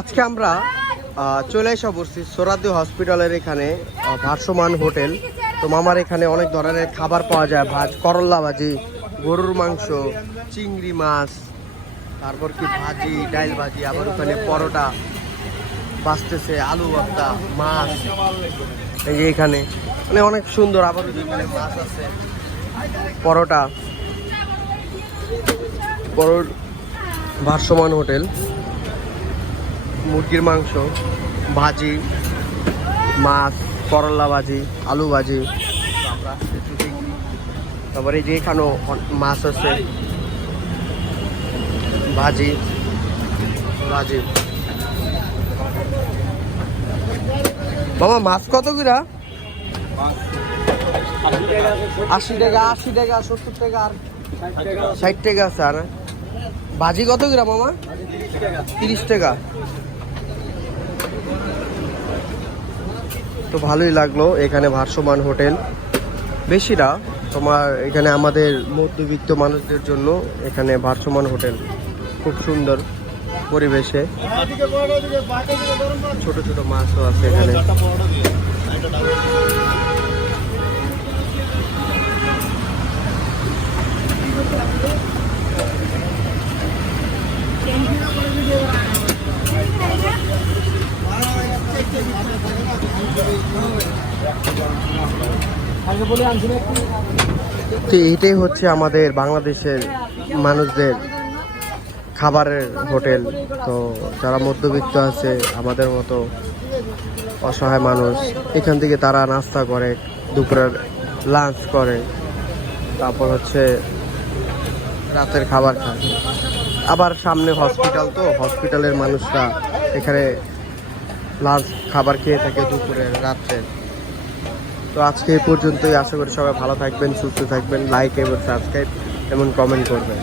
আজকে আমরা চলে এসে বসছি সোহরাওয়ার্দী হসপিটালের এখানে ভাসমান হোটেল। তো মামার এখানে অনেক ধরনের খাবার পাওয়া যায়, করল্লা ভাজি, গরুর মাংস, চিংড়ি মাছ, তারপর কি ভাজি, ডাইল ভাজি, আবার ওখানে পরোটা বাঁচতেছে, আলু ভর্তা, মাছ। এই যে এখানে মানে অনেক সুন্দর, আবার এখানে মাছ আছে, পরোটা, ভাসমান হোটেল, মুরগির মাংস, ভাজি, মাছ, করলা ভাজি, আলু ভাজি। তারপরে যে এখানেও মাছ আছে, ভাজি ভাজি। মামা মাছ কত করে? 80 টাকা, 80 টাকা, 70 টাকা, আর 60 টাকা আছে। আর ভাজি কত করে মামা? 30 টাকা। তো ভালোই লাগলো এখানে ভাসমান হোটেল। বেশি না, তোমার এখানে আমাদের মধ্যবিত্ত মানুষদের জন্য এখানে ভাসমান হোটেল খুব সুন্দর পরিবেশে। ছোট ছোট মাছও আছে এখানে। তো এইটাই হচ্ছে আমাদের বাংলাদেশের মানুষদের খাবারের হোটেল। তো যারা মধ্যবিত্ত আছে, আমাদের মতো অসহায় মানুষ, এখান থেকে তারা নাস্তা করে, দুপুরের লাঞ্চ করে, তারপর হচ্ছে রাতের খাবার খায়। আবার সামনে হসপিটাল, তো হসপিটালের মানুষরা এখানে লাঞ্চ খাবার খেয়ে থাকে দুপুরে, রাত্রে। তো আজকে এই পর্যন্তই। আশা করি সবাই ভালো থাকবেন, সুস্থ থাকবেন। লাইক এবং সাবস্ক্রাইব এবং কমেন্ট করবেন।